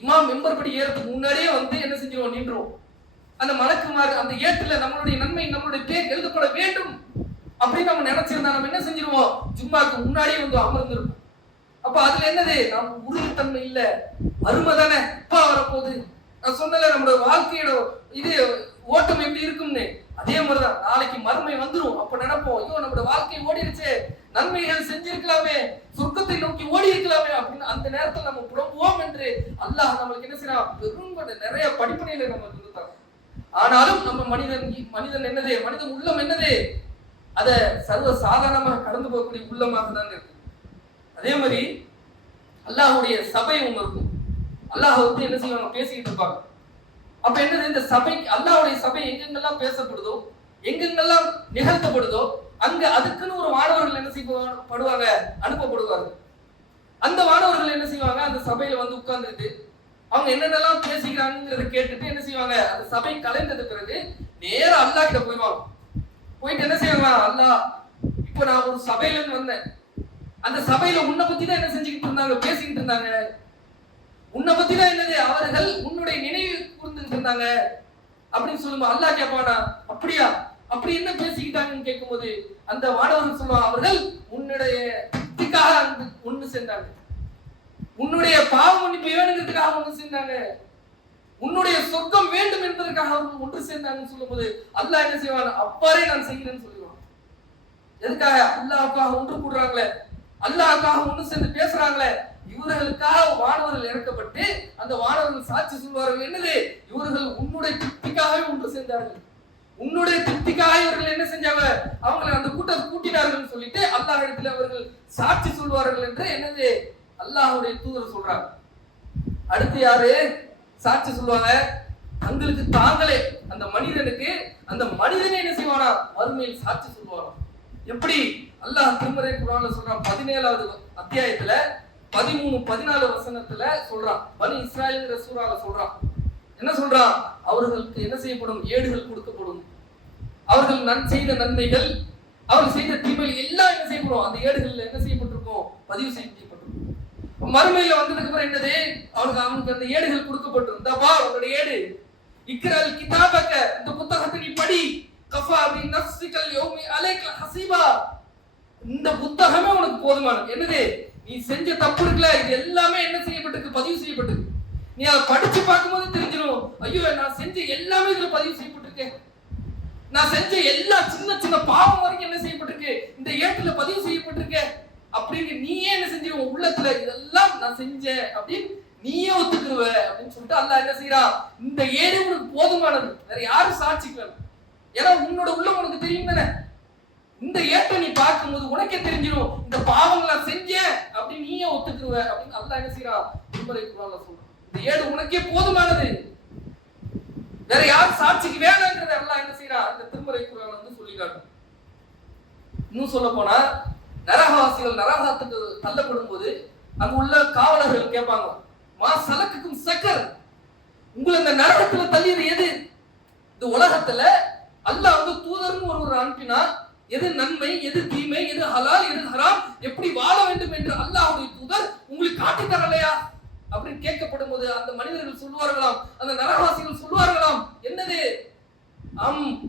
இமாம் மெம்பர் படி ஏறதுக்கு முன்னாடியே வந்து என்ன செஞ்சிருவோம், நின்றுவோம். அந்த மலக்குமார் அந்த ஏட்டுல நம்மளுடைய நன்மை நம்மளுடைய பேர் எழுதப்பட வேண்டும் அப்படின்னு நம்ம நினைச்சிருந்தா நம்ம என்ன செஞ்சிருவோம், ஜும்மாக்கு முன்னாடியே வந்து அமர்ந்திருப்போம். அப்ப அதுல என்னது, நம்ம உறுதித்தன்மை இல்ல, அருமை தானே இப்ப வரப்போகுது. நான் சொன்னல நம்மளோட வாழ்க்கையோட இது ஓட்டம் எப்படி இருக்கும்னு, அதே மாதிரிதான் நாளைக்கு மறுமை வந்துரும். அப்ப நினைப்போம், ஐயோ நம்மளோட வாழ்க்கை ஓடிடுச்சு, நன்மைகள் செஞ்சிருக்கலாமே, சொர்க்கத்தை நோக்கி ஓடி இருக்கலாமே அப்படின்னு அந்த நேரத்தில் நம்ம புலம்புவோம் என்று அல்லாஹ் நம்மளுக்கு என்ன செய்யறான், பெரும் நிறைய படிப்பனையில நம்ம கொடுத்தாங்க. ஆனாலும் நம்ம மனிதன் என்னது, மனிதன் உள்ளம் என்னது, அத சர்வ சாதாரணமாக கடந்து போகக்கூடிய உள்ளமாக தான் இருக்கு. அதே மாதிரி அல்லாஹுடைய சபை ஒண்ணு இருக்கும். அல்லாஹ் வந்து என்ன செய்வாங்க, பேசிக்கிட்டு இருப்பாங்க. அப்ப என்னது, இந்த சபை அல்லாஹ்வுடைய சபை எங்கெங்கெல்லாம் பேசப்படுதோ, எங்கெங்கெல்லாம் நிகழ்த்தப்படுதோ, அங்க அதுக்குன்னு ஒரு மாணவர்கள் என்ன செய்யப்படுவாங்க, அனுப்பப்படுவாங்க. அந்த மாணவர்கள் என்ன செய்வாங்க, அந்த சபையில வந்து உட்கார்ந்துட்டு அவங்க என்னென்னலாம் பேசிக்கிறாங்கிறத கேட்டுட்டு என்ன செய்வாங்க, அந்த சபை கலைந்தது பிறகு நேரா அல்லாஹ் கிட்ட போயிடுவாங்க. போயிட்டு என்ன செய்வாங்க, அல்லாஹ் இப்போ நான் ஒரு சபையில இருந்து வந்தேன், அந்த சபையில உன்னை பத்தி தான் என்ன செஞ்சுக்கிட்டு இருந்தாங்க, பேசிக்கிட்டு இருந்தாங்க. உன்னை பத்தி தான் என்னது, அவர்கள் உன்னுடைய நினைவு கூர்ந்துட்டு இருந்தாங்க அப்படின்னு சொல்லும்போது அல்லாஹ் கேட்பானா, அப்படியா, அப்படி என்ன பேசிக்கிட்டாங்கன்னு கேட்கும்போது அந்த மாணவர்கள் சொல்லுவாங்க, அவர்கள் உன்னுடைய திருப்திக்காக ஒன்று சேர்ந்தாங்க, உன்னுடைய பாவ மன்னிப்பு வேணுங்கிறதுக்காக ஒன்று சேர்ந்தாங்க, உன்னுடைய சொர்க்கம் வேண்டும் என்பதற்காக அவர்கள் ஒன்று சேர்ந்தாங்கன்னு சொல்லும்போது அல்லாஹ் என்ன செய்வான், அவ்வாறே நான் செய்கிறேன்னு சொல்லுவான். எதுக்காக, அல்லாஹ்வுக்காக ஒன்று கூடுறாங்களே, அல்லாஹ்வுக்காக ஒன்று சேர்ந்து பேசுறாங்களே, இவர்களுக்காக வானவர்கள் இறக்கப்பட்டு அந்த வானவர்கள் சாட்சி சொல்வார்கள், என்னது, இவர்கள் உன்னுடைய திருப்திக்காகவே ஒன்று சேர்ந்தார்கள், உன்னுடைய திருப்திக்காக இவர்கள் என்ன செஞ்சாங்க, அவங்களை அந்த கூட்டத்தை கூட்டினார்கள் சொல்லிட்டு அல்லாஹ் இடத்துல அவர்கள் சாட்சி சொல்வார்கள் என்று என்னது அல்லாஹ்வுடைய தூதர் சொல்றாங்க. அடுத்து யாரு சாட்சி சொல்லுவாங்க, தங்களுக்கு தாங்களே அந்த மனிதனுக்கு, அந்த மனிதனை என்ன செய்வானா, மறுமையில் சாட்சி சொல்லுவாங்க. எப்படி, அல்லாஹ் திருமறை குர்ஆன்ல சொல்றான், 17வது அத்தியாயத்துல 13-14 வசனத்துல சொல்றான், பனி இஸ்ராயேல்ங்கிற சூறால சொல்றான். என்ன சொல்றான், அவர்களுக்கு என்ன செய்யப்படும், ஏடுகள் கொடுக்கப்படும், அவர்கள் செய்த நன்மைகள், அவர்கள் செய்த தீமைகள் எல்லாம் என்ன செய்யப்படும், அந்த ஏடுகள்ல என்ன செய்யப்பட்டிருக்கும், பதிவு செய்யப்பட்டிருக்கும். மறுமையில வந்ததுக்கு அப்புறம் என்னது, அவனுக்கு அந்த ஏடுகள் கொடுக்கப்பட்டிருக்கும். தபா உங்களுடைய ஏடு, இக்ரல் கிதாபக, இந்த புத்தகத்தை நீ படி, கஃபா பி நஃப்ஸிகல் யௌமி அலைக ஹஸீபா, இந்த புத்தகமே உனக்கு போதுமானது. என்னது, நீ செஞ்ச தப்பு இருக்குல, இது எல்லாமே என்ன செய்யப்பட்டிருக்கு, பதிவு செய்யப்பட்டிருக்கு. நீ அதை படிச்சு பார்க்கும்போது தெரிஞ்சிடும், ஐயோ நான் செஞ்ச எல்லாமே இதுல பதிவு செய்யப்பட்டிருக்கேன், நான் செஞ்ச எல்லா சின்ன சின்ன பாவம் வரைக்கும் என்ன செய்யப்பட்டிருக்கு, இந்த ஏட்டுல பதிவு செய்யப்பட்டிருக்கேன் அப்படின்னு நீயே என்ன செஞ்சிருவோம், உள்ளத்துல இதெல்லாம் நான் செஞ்சேன் அப்படின்னு நீயே ஒத்துக்குருவ அப்படின்னு சொல்லிட்டு அல்லாஹ் என்ன செய்யறான், இந்த ஏடு உனக்கு போதுமானது, வேற யாரும் சாட்சிக்கு வேணும், ஏன்னா உன்னோட உள்ளம் உனக்கு தெரியும் தானே. இந்த ஏட்டை நீ பார்க்கும்போது உனக்கே தெரிஞ்சிடும், இந்த பாவங்களை செஞ்சேன் அப்படின்னு நீயே ஒத்துக்குருவ அப்படின்னு அல்லாஹ் என்ன செய்யறான், திருமறை குர்ஆன்ல சொல்றான். இந்த ஏடு உனக்கே போதுமானது, வேற யாரும் சாட்சிக்கு வேணாங்கிறத அல்லாஹ் என்ன செய்யறான், இந்த திருமறை குர்ஆன்ல வந்து சொல்லி காட்டும். இன்னும் சொல்ல போனா, நரகவாசிகள் நரகத்துக்கு தள்ளப்படும் போது அங்க உள்ள காவலர்கள் கேட்பாங்க, மா சலக்குக்கும் சக்கர், உங்களை இந்த நரகத்துல தள்ளியது எது, இந்த உலகத்துல அல்லாஹ் வந்து தூதர்னு ஒருவர் அனுப்பினா எது நன்மை, எது தீமை, எது ஹலால், எது ஹராம், எப்படி வாழ வேண்டும் என்று அல்லாஹ்வுடைய தூதர் உங்களுக்கு காட்டி தரலையா அப்படின்னு கேட்கப்படும் போது அந்த மனிதர்கள் சொல்லுவார்களாம், அந்த நரகவாசிகள் சொல்லுவார்களாம், என்னது,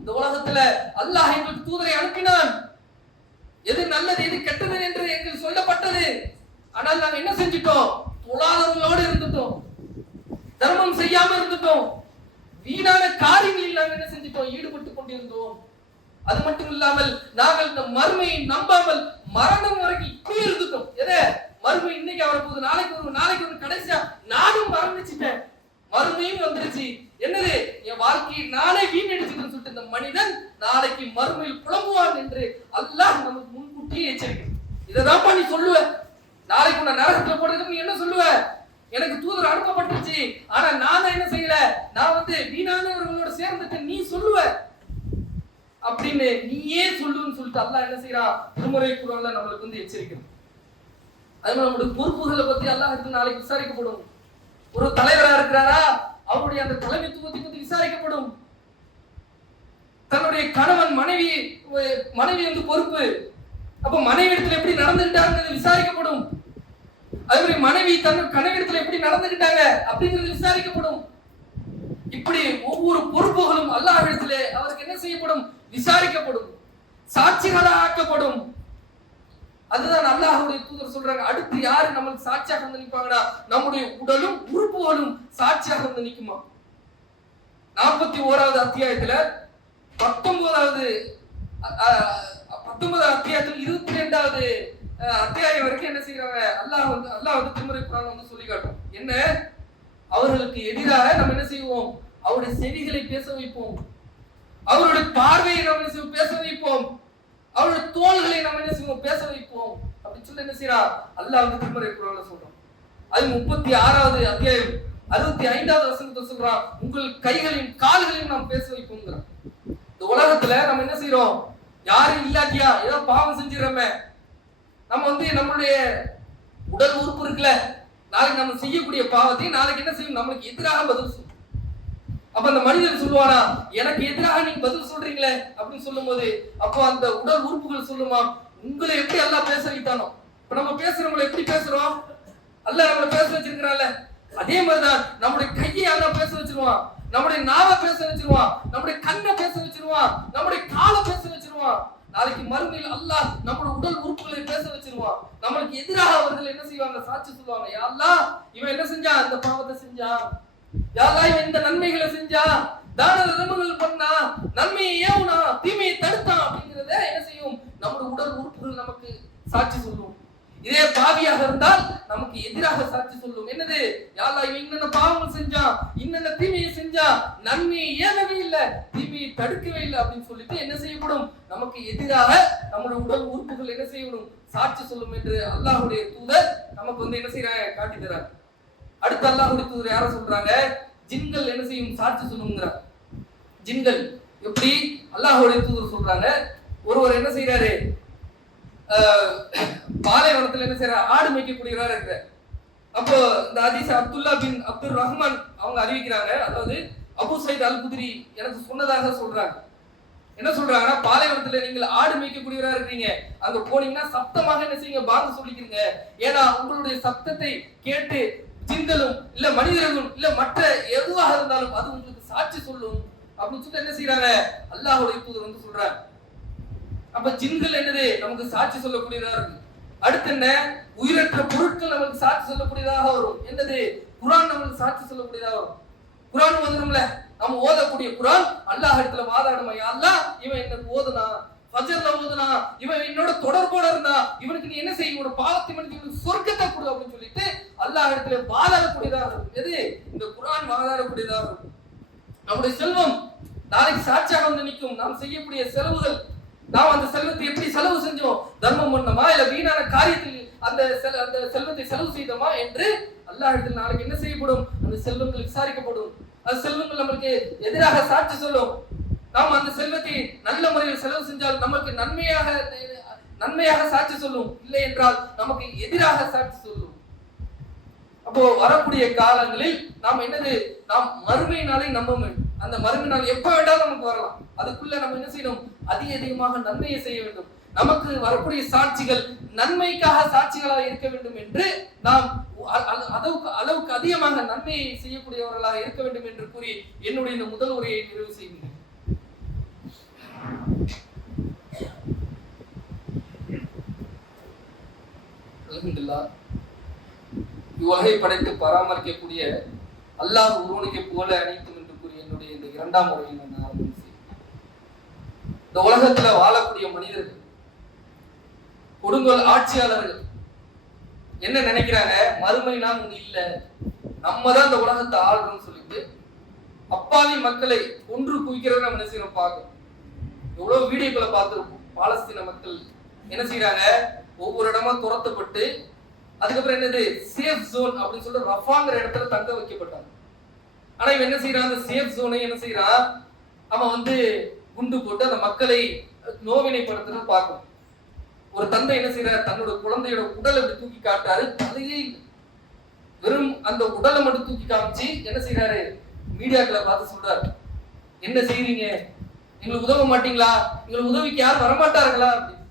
இந்த உலகத்துல அல்லாஹ் எங்களுக்கு தூதரை அனுப்பினான், எது நல்லது எது கெட்டது என்று எங்களுக்கு சொல்லப்பட்டது, ஆனால் நாங்க என்ன செஞ்சிட்டோம், தொழாதவர்களோடு இருந்துட்டோம், தர்மம் செய்யாம இருந்துட்டோம், வீணான காரியங்களில் நாங்கள் என்ன செஞ்சிட்டோம், ஈடுபட்டு கொண்டிருந்தோம். அது மட்டும் இல்லாமல் நாங்கள் இந்த மறுமையை நம்பாமல் மரணம் வரைக்கும் இப்படி இருந்துட்டோம். எதை, மறுமை இன்னைக்கு வரப்போகுது, நாளைக்கு ஒரு கடைசியா நானும் மரணிச்சுட்டேன், மறுமையும் வந்துருச்சு, என்னது, என் வாழ்க்கையை நானே வீணடிச்சுட்டேன்னு சொல்லிட்டு இந்த மனிதன் நாளைக்கு மறுமையில் புலம்புவான் என்று அல்லாஹ் நமக்கு முன்கூட்டியே எச்சரிக்கை. இதைதான் நீ சொல்லுவ, நாளைக்கு உன்னை நரகத்துல போடுறதுக்கு நீ என்ன சொல்லுவ, எனக்கு தூதர் அனுப்பப்பட்டுருச்சு, ஆனா நான் என்ன செய்யல, நான் வந்து வீணானவர்களோட சேர்ந்துட்டு நீ சொல்லுவ அப்படின்னு நீயே சொல்லுன்னு சொல்லிட்டு அல்லாஹ் என்ன செய்யறான், திருமறை குர்ஆன்ல நம்மளுக்கு வந்து எச்சரிக்கிறான். அதனால நம்மளுடைய பொறுப்புகளை பத்தி அல்லாஹ் எடுத்து நாளைக்கு விசாரிக்கப்படும். ஒரு தலைவரா இருக்கிறாரா, அவருடைய அந்த தலைமைத்துவத்தை பத்தி விசாரிக்கப்படும். தன்னுடைய கணவன் மனைவி வந்து பொறுப்பு, அப்ப மனைவி இடத்துல எப்படி நடந்துகிட்டாங்கிறது விசாரிக்கப்படும். அதே மாதிரி மனைவி தன் கணவனிடத்துல எப்படி நடந்துகிட்டாங்க அப்படிங்கிறது விசாரிக்கப்படும். இப்படி ஒவ்வொரு பொறுப்புகளும் அல்லாஹ்விடத்திலே அவருக்கு என்ன செய்யப்படும், விசாரிக்கப்படும், சாட்சிகளாக ஆக்கப்படும். அதுதான் அல்லாஹ்வுடைய தூதர் சொல்றாங்க, அடுத்து யாரு நமக்கு சாட்சியாக வந்து நிற்பாங்கடா, நம்முடைய உடலும் உறுப்புகளும் சாட்சியாக வந்து நிற்குமா. 41வது அத்தியாயத்துல 19வது அத்தியாயத்தில் 22வது அத்தியாயம் வரைக்கும் என்ன செய்யறாங்க, அல்லாஹ் வந்து திருமறை குர்ஆன் வந்து சொல்லி காட்டும். என்ன, அவர்களுக்கு எதிராக நம்ம என்ன செய்வோம், அவருடைய செவிகளை பேச வைப்போம், அவருடைய பார்வையை நம்ம என்ன செய்வோம் பேச வைப்போம், அவருடைய தோள்களை நம்ம என்ன செய்வோம் பேச வைப்போம் அப்படின்னு சொல்லி என்ன செய்யறா அல்லாஹ் வந்து திருமறை குர்ஆன்ல சொல்றான். அது 36வது அத்தியாயம் 65வது வசனத்தை சொல்றான், உங்கள் கைகளின் கால்களையும் நாம் பேச வைப்போம்ங்கிறான். இந்த உலகத்துல நம்ம என்ன செய்யறோம், யாரும் இல்லாட்டியா ஏதோ பாவம் செஞ்சிடறோமே, நம்ம வந்து நம்மளுடைய உடல் உறுப்பு இருக்குல்ல, நாளைக்கு நம்ம செய்யக்கூடிய பாவத்தை நாளைக்கு என்ன செய்யும், நம்மளுக்கு எதிராக பதில் சொல்லும். அப்ப அந்த மனிதன் சொல்லுவானா, எனக்கு எதிராக நீங்க பதில் சொல்றீங்களே அப்படின்னு சொல்லும் போது, அப்போ அந்த உடல் உறுப்புகள் சொல்லுமா, உங்களை எப்படி அல்லாஹ் பேச வைத்தானோ, இப்ப நம்ம பேசுறவங்களை எப்படி பேசுறோம், அல்லாஹ் நம்மளை பேச வச்சிருக்கிறான்ல, அதே மாதிரிதான் நம்முடைய கையை அல்லாஹ் பேச வச்சிருவான், நம்முடைய நாவை பேச வச்சிருவான், நம்முடைய கண்ணை பேச வச்சிருவான், நம்முடைய காலை பேச வச்சிருவான். நாளைக்கு மறுமையில் அல்லாஹ் நம்முடைய உடல் உறுப்புகளை பேச வச்சிருவான். நம்மளுக்கு எதிராக அவர்கள் என்ன செய்வாங்க, சாட்சி சொல்லுவாங்க, யா அல்லாஹ் இவன் என்ன செஞ்சான், இந்த பாவத்தை செஞ்சான், யா அல்லாஹ் இவன் இந்த நன்மைகளை செஞ்சான், தான தர்மங்கள் பண்ணா, நன்மையை ஏவுனா, தீமையை தடுத்தான் அப்படிங்கிறத என்ன செய்யும், நம்முடைய உடல் உறுப்புகள் நமக்கு சாட்சி சொல்லும். இதே பாவியாக இருந்தால் நமக்கு எதிராக சாட்சி சொல்லும். என்னது, யா அல்லாஹ் இவன் இன்னென்ன பாவங்கள் செஞ்சான், இன்னென்ன தீமையை செஞ்சான், நன்மையை ஏவவே இல்லை, தீமையை தடுக்கவே இல்லை அப்படின்னு சொல்லிட்டு என்ன செய்யப்படும், நமக்கு எதிராக நம்முடைய உடல் உறுப்புகள் என்ன செய்யணும், சாட்சி சொல்லும் என்று அல்லாஹ்வுடைய தூதர் நமக்கு வந்து என்ன செய்யறாங்க, காட்டி தராங்க. அடுத்து அல்லாஹ்வுடைய தூதர் யார சொல்றாங்க, ஜின்கள் என்ன செய்யும், சாட்சி சொல்லுங்கிறார். ஜின்கள் எப்படி, அல்லாஹ்வுடைய தூதர் சொல்றாங்க, ஒருவர் என்ன செய்யறாரு, பாலைவனத்துல என்ன செய்யற, ஆடு மேய்க்கக்கூடியவரா இருக்கிற. அப்போ இந்த ஹதீஸ் அப்துல்லா பின் அப்துல் ரஹ்மான் அவங்க அறிவிக்கிறாங்க, அதாவது அபு சயீத் அல் குத்ரி எனக்கு சொன்னதாக சொல்றாங்க. என்ன சொல்றாங்கன்னா, பாலைவனத்துல நீங்கள் ஆடு மேய்க்கக்கூடியவரா இருக்கீங்க, அங்க போனீங்கன்னா சப்தமாக என்ன செய்யுங்க, பாங்கு சொல்லிக்கிறீங்க, ஏன்னா உங்களுடைய சப்தத்தை கேட்டு ஜின்களும் இல்ல மனிதர்களும் இல்ல மற்ற எதுவாக இருந்தாலும் அது உங்களுக்கு சாட்சி சொல்லும் அப்படின்னு சொல்லி என்ன செய்யறாங்க, அல்லாஹ்வுடைய தூதர் வந்து சொல்றாங்க. அப்ப ஜின்கள் என்னது, நமக்கு சாட்சி சொல்லக்கூடியதா இருக்கு. அடுத்து என்ன, உயிரற்ற பொருட்கள் நமக்கு சாட்சி சொல்லக்கூடியதாக வரும். என்னது, குர்ஆன் நமக்கு சாட்சி சொல்லக்கூடியதாக வரும். குர்ஆன் வந்துரும்ல, நம்ம ஓதக்கூடிய குர்ஆன் அல்லாஹ் இடத்துல வாதாடுமா, யா அல்லாஹ் இவன் எனக்கு ஓதுனா, ஃபஜ்ர்ல ஓதுனா, இவன் என்னோட தொடர்போட இருந்தா, இவனுக்கு நீ என்ன செய்ய, ஒரு பாவத்தை மன்னிச்சு இவனுக்கு சொர்க்கத்தை கொடு அப்படின்னு சொல்லிட்டு அல்லாஹ் இடத்துல வாதாடக்கூடியதாக இருக்கும். எது, இந்த குர்ஆன் வாதாடக்கூடியதாக இருக்கும். நம்முடைய செல்வம் நாளைக்கு சாட்சியாக வந்து நிற்கும். நாம் செய்யக்கூடிய செலவுகள், நாம் அந்த செல்வத்தை எப்படி செலவு செஞ்சோம், தர்மம் பண்ணோமா இல்ல வீணான காரியத்தில் அந்த செல்வத்தை செலவு செய்தோமா என்று அல்லாஹ் இடத்தில் நாளைக்கு என்ன செய்யப்படும், அந்த செல்வங்கள் விசாரிக்கப்படும். அந்த செல்வங்கள் நமக்கு எதிராக சாட்சி சொல்லும். நாம் அந்த செல்வத்தை நல்ல முறையில் செலவு செஞ்சால் நமக்கு நன்மையாக சாட்சி சொல்லும், இல்லை என்றால் நமக்கு எதிராக சாட்சி சொல்லும். அப்போ வரக்கூடிய காலங்களில் நாம் என்னது, நாம் மறுமை நாளை நம்ப வேண்டும். அந்த மறுமை நாள் எப்ப வேண்டாலும் நமக்கு வரலாம். அதுக்குள்ள நம்ம என்ன செய்யணும், அதிகமாக நன்மையை செய்ய வேண்டும். நமக்கு வரக்கூடிய சாட்சிகள் நன்மைக்காக சாட்சிகளாக இருக்க வேண்டும் என்று நாம் அளவுக்கு அதிகமாக நன்மையை செய்யக்கூடியவர்களாக இருக்க வேண்டும் என்று கூறி என்னுடைய இந்த முதல் உரையை நிறைவு செய்கிறேன். அல்ஹம்துலில்லாஹ், இவ்வுலகை படைத்து பராமரிக்கக்கூடிய அல்லாஹ் ஒருவனுக்கு போல அனைத்தும் என்று கூறி என்னுடைய இந்த இரண்டாம் உரையை நான் ஆரம்பம் செய்கிறேன். இந்த உலகத்துல வாழக்கூடிய மனிதர்கள், கொடுங்கோல் ஆட்சியாளர்கள் என்ன நினைக்கிறாங்க, மறுமை நாம் ஒண்ணு இல்ல, நம்ம தான் இந்த உலகத்தை ஆள்றோம்னு சொல்லிட்டு அப்பாவி மக்களை கொன்று குவிக்கிறத நம்ம என்ன செய்யறோம் பார்க்கணும். எவ்வளவு வீடியோக்களை பார்த்திருப்போம். பாலஸ்தீன மக்கள் என்ன செய்யறாங்க, ஒவ்வொரு இடமா துரத்தப்பட்டு அதுக்கப்புறம் என்னது, சேஃப் ஜோன் அப்படின்னு சொல்லிட்டு ரஃபாங்கிற இடத்துல தங்க வைக்கப்பட்டாங்க. ஆனா இவன் என்ன செய்யறான், அந்த சேஃப் ஜோனை என்ன செய்யறான், அவன் வந்து குண்டு போட்டு அந்த மக்களை நோவினைப்படுத்துறது பார்க்கணும். ஒரு தந்தை என்ன செய்யறாரு, தன்னோட குழந்தையோட உடலை இப்படி தூக்கி காட்டாரு, தலையே வெறும் அந்த உடலை மட்டும் தூக்கி காமிச்சு என்ன செய்யறாரு, மீடியாக்களை பார்த்து சொல்றாரு, என்ன செய்யறீங்க, எங்களுக்கு உதவ மாட்டீங்களா, எங்களுக்கு உதவிக்கு யாரும் வரமாட்டார்களா அப்படின்னு.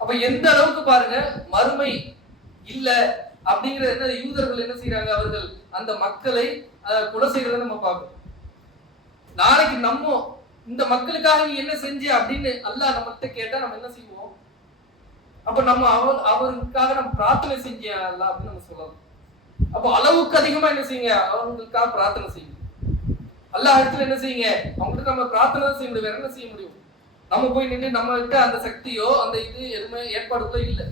அப்ப எந்த அளவுக்கு பாருங்க, மறுமை இல்ல அப்படிங்கிற என்ன யூதர்கள் என்ன செய்யறாங்க, அவர்கள் அந்த மக்களை கொலை செய்யறத நம்ம பார்க்கணும். நாளைக்கு நம்ம இந்த மக்களுக்காக நீ என்ன செஞ்ச அப்படின்னு அல்லாஹ் நம்மகிட்ட கேட்டா நம்ம என்ன செய்வோம், அப்ப நம்ம அவருக்காக நம்ம பிரார்த்தனை செஞ்ச அல்லாஹ் அப்படின்னு நம்ம சொல்லலாம். அப்போ அளவுக்கு அதிகமா என்ன செய்யுங்க, அவங்களுக்காக பிரார்த்தனை செய்யுங்க. அல்லாஹ் இடத்துல என்ன செய்யுங்க, அவங்களுக்கு நம்ம பிரார்த்தனை செய்ய முடியும், வேற என்ன செய்ய முடியும். நம்ம போய் நின்று நம்ம கிட்ட அந்த சக்தியோ அந்த இது எதுவுமே ஏற்பாடுகளோ இல்லை.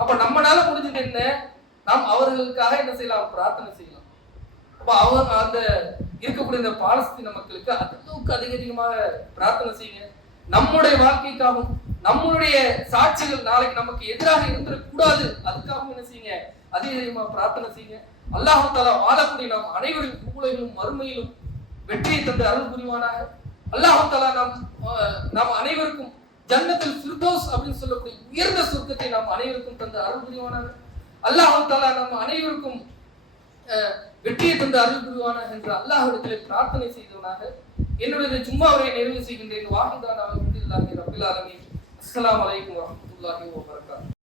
அப்ப நம்மளால முடிஞ்சது என்ன? நாம் அவர்களுக்காக என்ன செய்யலாம்? பிரார்த்தனை செய்யலாம். அப்ப அவங்க அந்த இருக்கக்கூடிய இந்த பாலஸ்தீன மக்களுக்கு அளவுக்கு அதிகமாக பிரார்த்தனை செய்யுங்க. நம்முடைய வாழ்க்கைக்காகவும் நம்மளுடைய சாட்சிகள் நாளைக்கு நமக்கு எதிராக இருந்துடக்கூடாது, அதுக்காகவும் என்ன செய்யுங்க? அதிகமா பிரார்த்தனை செய்யுங்க. அல்லாஹ் தஆலா வாழக்கூடிய நாம் அனைவரின் உலகிலும் மறுமையிலும் வெற்றியை தந்து அருள் புரிவானாக. அல்லாஹ் தஆலா நாம் அனைவருக்கும் ஜன்னத்துல் ஃபிர்தௌஸ் அப்படின்னு சொல்லக்கூடிய உயர்ந்த சொர்க்கத்தை நாம் அனைவருக்கும் தந்து அருள் புரிவானாக. அல்லாஹ் தஆலா நம் அனைவருக்கும் வெற்றியை தந்து அருள் புரிவானாக என்று அல்லாஹ்விடத்திலே பிரார்த்தனை செய்தவனாக என்னுடைய ஜும்மாவை நிறைவு செய்கின்றேன். வாஹிதானா அல்ஹம்துலில்லாஹி ரப்பில் ஆலமீன். அஸ்ஸலாமு அலைக்கும் வரஹ்மத்துல்லாஹி வபரகாத்துஹு.